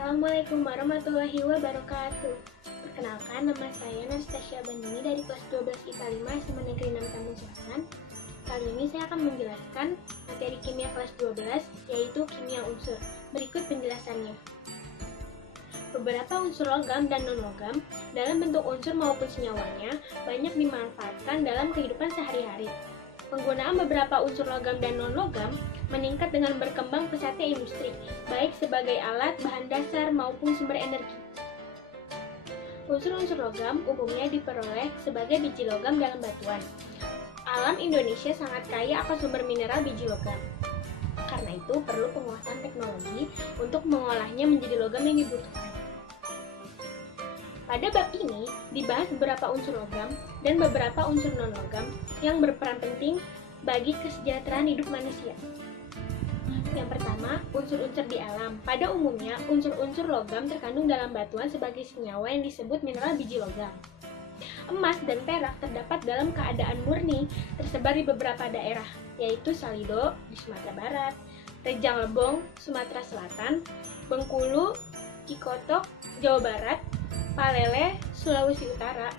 Assalamualaikum warahmatullahi wabarakatuh. Perkenalkan, nama saya Nastasia Banini dari kelas 12 IPA 5 SMA Negeri 6 Tambun Selatan. Kali ini saya akan menjelaskan materi kimia kelas 12, yaitu kimia unsur. Berikut penjelasannya. Beberapa unsur logam dan non-logam dalam bentuk unsur maupun senyawanya banyak dimanfaatkan dalam kehidupan sehari-hari. Penggunaan beberapa unsur logam dan non-logam meningkat dengan berkembang pesatnya industri, baik sebagai alat, bahan dasar, maupun sumber energi. Unsur-unsur logam umumnya diperoleh sebagai biji logam dalam batuan. Alam Indonesia sangat kaya akan sumber mineral biji logam. Karena itu, perlu penguasaan teknologi untuk mengolahnya menjadi logam yang dibutuhkan. Pada bab ini, dibahas beberapa unsur logam dan beberapa unsur non-logam yang berperan penting bagi kesejahteraan hidup manusia. Yang pertama, unsur-unsur di alam. Pada umumnya, unsur-unsur logam terkandung dalam batuan sebagai senyawa yang disebut mineral biji logam. Emas dan perak terdapat dalam keadaan murni tersebar di beberapa daerah, yaitu Salido di Sumatera Barat, Rejang Lebong, Sumatera Selatan, Bengkulu, Cikotok, Jawa Barat, Palele, Sulawesi Utara,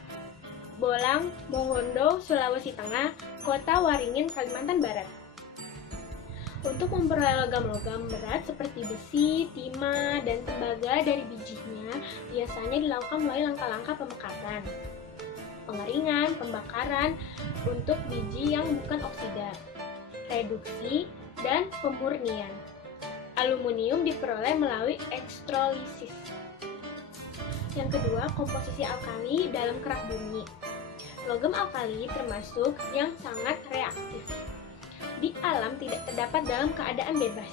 Bolang, Mongondo, Sulawesi Tengah, Kota Waringin, Kalimantan Barat. Untuk memperoleh logam-logam berat seperti besi, timah, dan tembaga dari bijinya, biasanya dilakukan melalui langkah-langkah pemekatan, pengeringan, pembakaran untuk biji yang bukan oksida, reduksi, dan pemurnian. Aluminium diperoleh melalui elektrolisis. Yang kedua, komposisi alkali dalam kerak bumi. Logam alkali termasuk yang sangat reaktif. Di alam tidak terdapat dalam keadaan bebas,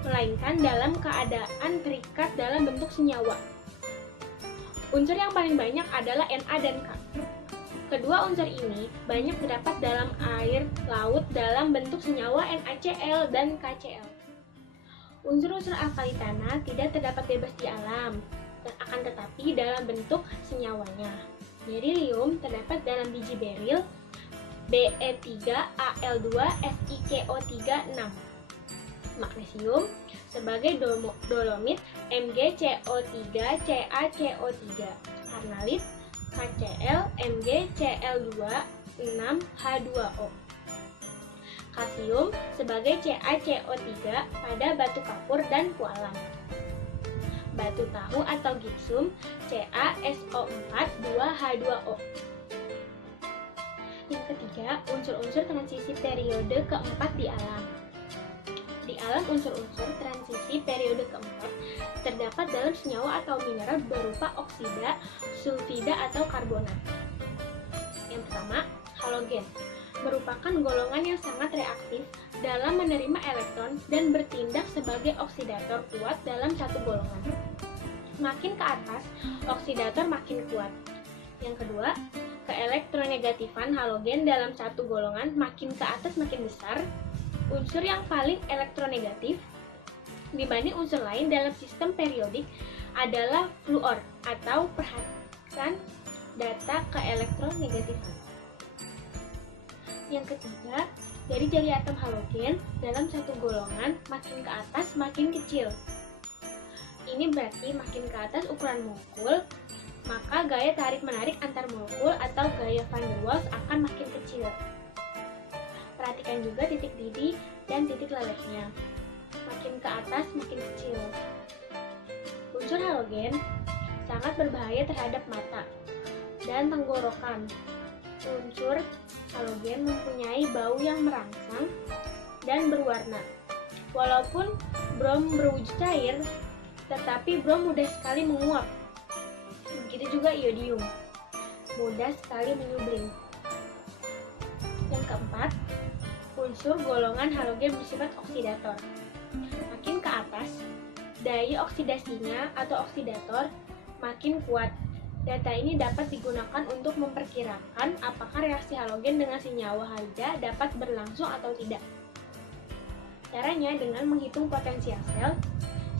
melainkan dalam keadaan terikat dalam bentuk senyawa. Unsur yang paling banyak adalah Na dan K. Kedua unsur ini banyak terdapat dalam air laut dalam bentuk senyawa NaCl dan KCl. Unsur-unsur alkali tanah tidak terdapat bebas di alam, akan tetapi dalam bentuk senyawanya. Berilium terdapat dalam biji beril Be3Al2 FiCO3 6. Magnesium sebagai dolomit MgCO3 CaCO3. Karnalit KCl MgCl2 6H2O. Kalsium sebagai CaCO3 pada batu kapur dan pualam. Batu tahu atau gipsum CaSO4 2H2O. Yang ketiga, unsur-unsur transisi periode keempat di alam. Di alam unsur-unsur transisi periode keempat terdapat dalam senyawa atau mineral berupa oksida, sulfida atau karbonat. Yang pertama, halogen merupakan golongan yang sangat reaktif dalam menerima elektron dan bertindak sebagai oksidator kuat dalam satu golongan. Makin ke atas, oksidator makin kuat. Yang kedua, keelektronegatifan halogen dalam satu golongan makin ke atas makin besar. Unsur yang paling elektronegatif dibanding unsur lain dalam sistem periodik adalah fluor, atau perhatikan data keelektronegatifan. Yang ketiga, dari jari atom halogen dalam satu golongan makin ke atas makin kecil. Ini berarti makin ke atas ukuran molekul, maka gaya tarik-menarik antar molekul atau gaya van der Waals akan makin kecil. Perhatikan juga titik didih dan titik lelehnya. Makin ke atas makin kecil. Unsur halogen sangat berbahaya terhadap mata dan tenggorokan. Unsur halogen mempunyai bau yang merangsang dan berwarna. Walaupun brom berwujud cair, tetapi brom mudah sekali menguap. Begitu juga iodium, mudah sekali menyublim. Yang keempat, unsur golongan halogen bersifat oksidator. Makin ke atas, daya oksidasinya atau oksidator makin kuat. Data ini dapat digunakan untuk memperkirakan apakah reaksi halogen dengan senyawa halida dapat berlangsung atau tidak. Caranya dengan menghitung potensial sel.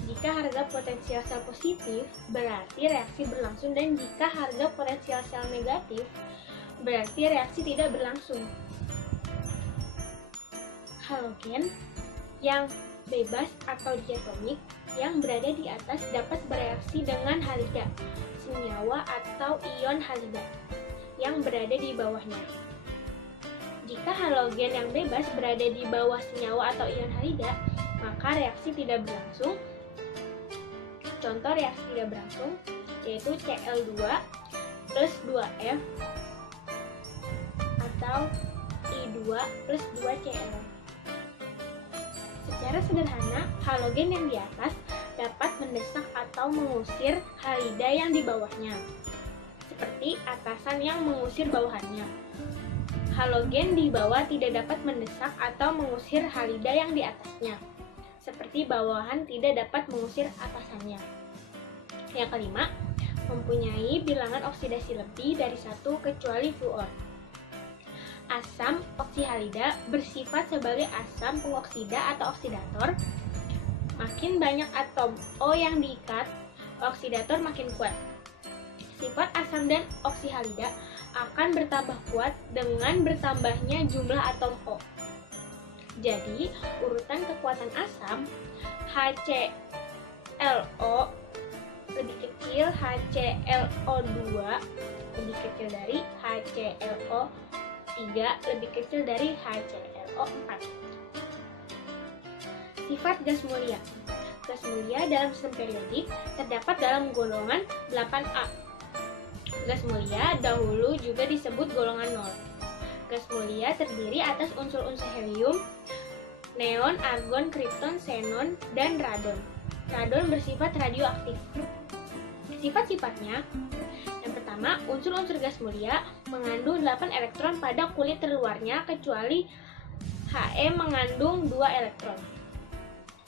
Jika harga potensial sel positif, berarti reaksi berlangsung, dan jika harga potensial sel negatif, berarti reaksi tidak berlangsung. Halogen yang bebas atau diatomik yang berada di atas dapat bereaksi dengan halida, senyawa atau ion halida yang berada di bawahnya. Jika halogen yang bebas berada di bawah senyawa atau ion halida, maka reaksi tidak berlangsung. Contoh reaksi tidak berlangsung yaitu Cl2 plus 2F atau I2 plus 2Cl. Secara sederhana, halogen yang di atas dapat mendesak atau mengusir halida yang di bawahnya, seperti atasan yang mengusir bawahannya. Halogen di bawah tidak dapat mendesak atau mengusir halida yang di atasnya, seperti bawahan tidak dapat mengusir atasannya. Yang kelima, mempunyai bilangan oksidasi lebih dari 1 kecuali fluor. Asam oksihalida bersifat sebagai asam pengoksida atau oksidator. Makin banyak atom O yang diikat, oksidator makin kuat. Sifat asam dan oksihalida akan bertambah kuat dengan bertambahnya jumlah atom O. Jadi, urutan kekuatan asam HClO lebih kecil HClO2 lebih kecil dari HClO3 lebih kecil dari HClO4. Sifat gas mulia. Gas mulia dalam sistem periodik terdapat dalam golongan 8A. Gas mulia dahulu juga disebut golongan 0. Gas mulia terdiri atas unsur-unsur helium, neon, argon, kripton, xenon, dan radon. Radon bersifat radioaktif. Sifat-sifatnya: yang pertama, unsur-unsur gas mulia mengandung 8 elektron pada kulit terluarnya kecuali He mengandung 2 elektron.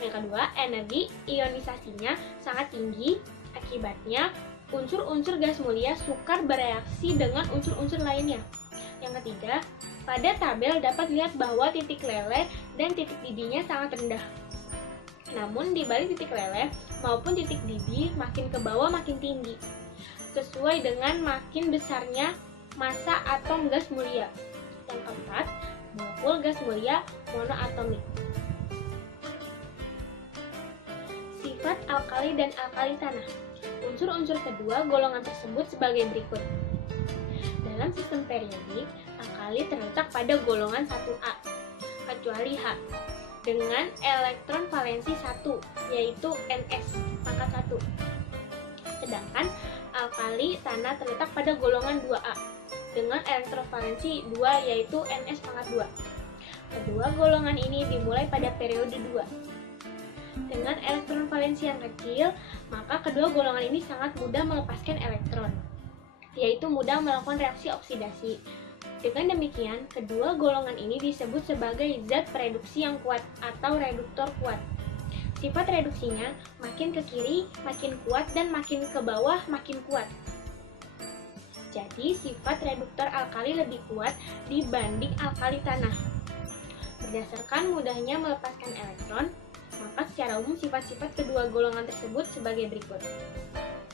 Yang kedua, energi ionisasinya sangat tinggi. Akibatnya, unsur-unsur gas mulia sukar bereaksi dengan unsur-unsur lainnya. Yang ketiga, pada tabel dapat dilihat bahwa titik leleh dan titik didihnya sangat rendah. Namun, di balik titik leleh maupun titik didih makin ke bawah makin tinggi, sesuai dengan makin besarnya massa atom gas mulia. Yang keempat, molekul gas mulia monoatomik. Sifat alkali dan alkali tanah. Unsur-unsur kedua golongan tersebut sebagai berikut. Dalam sistem periodik, alkali terletak pada golongan 1A, kecuali H, dengan elektron valensi 1, yaitu Ns pangkat 1. Sedangkan alkali tanah terletak pada golongan 2A, dengan elektron valensi 2, yaitu Ns pangkat 2. Kedua golongan ini dimulai pada periode 2. Dengan elektron valensi yang kecil, maka kedua golongan ini sangat mudah melepaskan elektron, yaitu mudah melakukan reaksi oksidasi. Dengan demikian, kedua golongan ini disebut sebagai zat reduksi yang kuat atau reduktor kuat. Sifat reduksinya makin ke kiri makin kuat dan makin ke bawah makin kuat. Jadi, sifat reduktor alkali lebih kuat dibanding alkali tanah. Berdasarkan mudahnya melepaskan elektron, maka secara umum sifat-sifat kedua golongan tersebut sebagai berikut.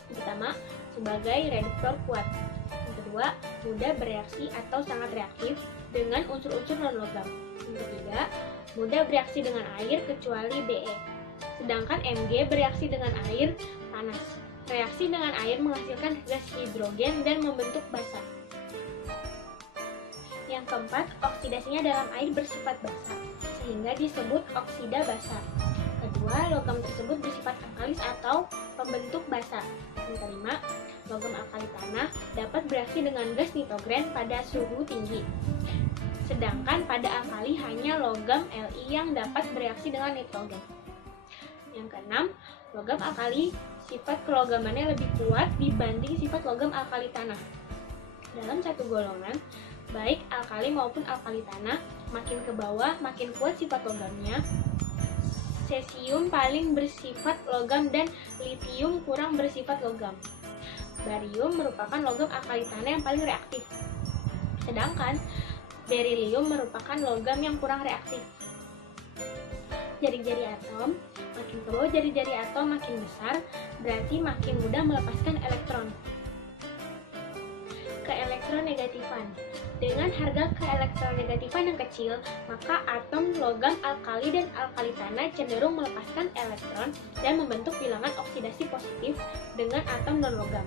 Yang pertama, sebagai reduktor kuat. Yang kedua, mudah bereaksi atau sangat reaktif dengan unsur-unsur non-logam. Yang ketiga, mudah bereaksi dengan air kecuali Be. Sedangkan Mg bereaksi dengan air panas. Reaksi dengan air menghasilkan gas hidrogen dan membentuk basa. Yang keempat, oksidasinya dalam air bersifat basa, sehingga disebut oksida basa. Kedua, logam tersebut bersifat alkalis atau pembentuk basa. Yang kelima, logam alkali tanah dapat bereaksi dengan gas nitrogen pada suhu tinggi. Sedangkan pada alkali hanya logam Li yang dapat bereaksi dengan nitrogen. Yang keenam, logam alkali sifat kelogamannya lebih kuat dibanding sifat logam alkali tanah. Dalam satu golongan, baik alkali maupun alkali tanah, makin ke bawah makin kuat sifat logamnya. Cesium paling bersifat logam dan litium kurang bersifat logam. Barium merupakan logam alkali tanah yang paling reaktif. Sedangkan berilium merupakan logam yang kurang reaktif. Jari-jari atom, makin ke bawah jari-jari atom makin besar, berarti makin mudah melepaskan elektron. Keelektronegatifan. Dengan harga keelektronegatifan yang kecil, maka atom logam alkali dan alkali tanah cenderung melepaskan elektron dan membentuk bilangan oksidasi positif dengan atom non-logam.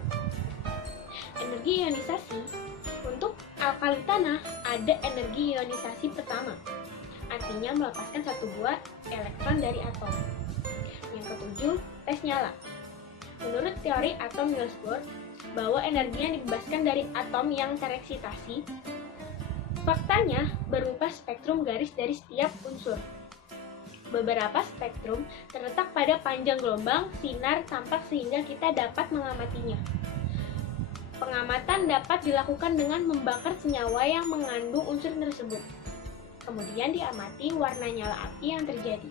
Energi ionisasi. Untuk alkali tanah ada energi ionisasi pertama, artinya melepaskan satu buah elektron dari atom. Yang ketujuh, tes nyala. Menurut teori atom Niels Bohr, bahwa energi yang dibebaskan dari atom yang tereksitasi faktanya berupa spektrum garis dari setiap unsur. Beberapa spektrum terletak pada panjang gelombang sinar tampak sehingga kita dapat mengamatinya. Pengamatan dapat dilakukan dengan membakar senyawa yang mengandung unsur tersebut. Kemudian diamati warna nyala api yang terjadi.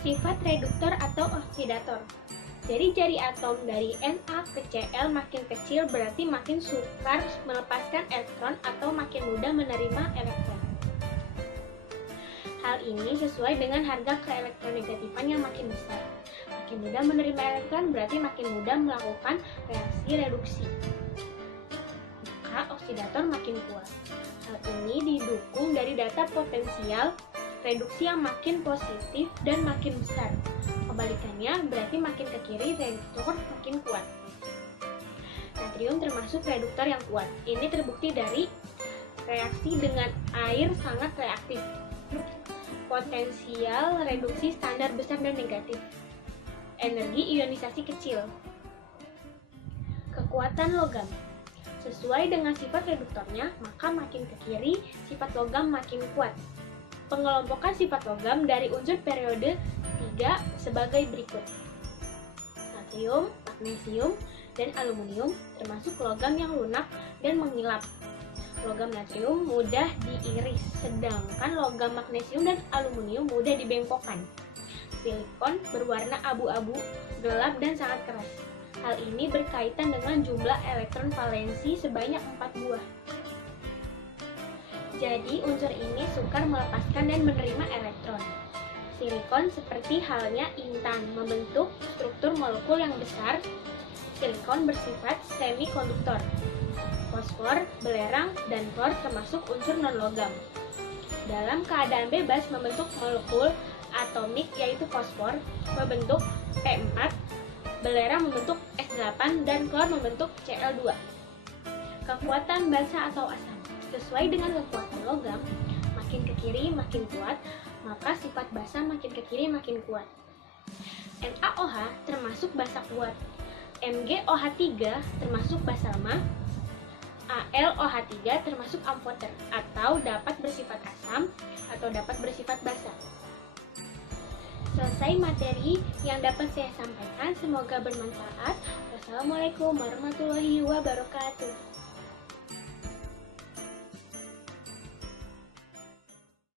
Sifat reduktor atau oksidator. Jari-jari atom dari Na ke Cl makin kecil berarti makin sukar melepaskan elektron atau makin mudah menerima elektron. Hal ini sesuai dengan harga keelektronegatifan yang makin besar. Makin mudah menerima elektron berarti makin mudah melakukan reaksi reduksi. Maka oksidator makin kuat. Hal ini didukung dari data potensial reduksi yang makin positif dan makin besar. Kebalikannya berarti makin ke kiri reduktor makin kuat. Natrium termasuk reduktor yang kuat. Ini terbukti dari reaksi dengan air sangat reaktif. Potensial reduksi standar besar dan negatif. Energi ionisasi kecil. Kekuatan logam. Sesuai dengan sifat reduktornya, maka makin ke kiri sifat logam makin kuat. Pengelompokan sifat logam dari unsur periode 3 sebagai berikut. Natrium, magnesium, dan aluminium termasuk logam yang lunak dan mengilap. Logam natrium mudah diiris, sedangkan logam magnesium dan aluminium mudah dibengkokkan. Silikon berwarna abu-abu, gelap dan sangat keras. Hal ini berkaitan dengan jumlah elektron valensi sebanyak 4 buah. Jadi unsur ini sukar melepaskan dan menerima elektron. Silikon seperti halnya intan membentuk struktur molekul yang besar. Silikon bersifat semikonduktor. Fosfor, belerang, dan klor termasuk unsur non-logam. Dalam keadaan bebas membentuk molekul atomik yaitu fosfor membentuk P4, belerang membentuk S8, dan klor membentuk Cl2. Kekuatan basa atau asam. Sesuai dengan kekuatan logam, makin ke kiri makin kuat, maka sifat basa makin ke kiri makin kuat. NaOH termasuk basa kuat. MgOH3 termasuk basa lemah. AlOH3 termasuk amfoter atau dapat bersifat asam atau dapat bersifat basa. Selesai materi yang dapat saya sampaikan, semoga bermanfaat. Wassalamualaikum warahmatullahi wabarakatuh.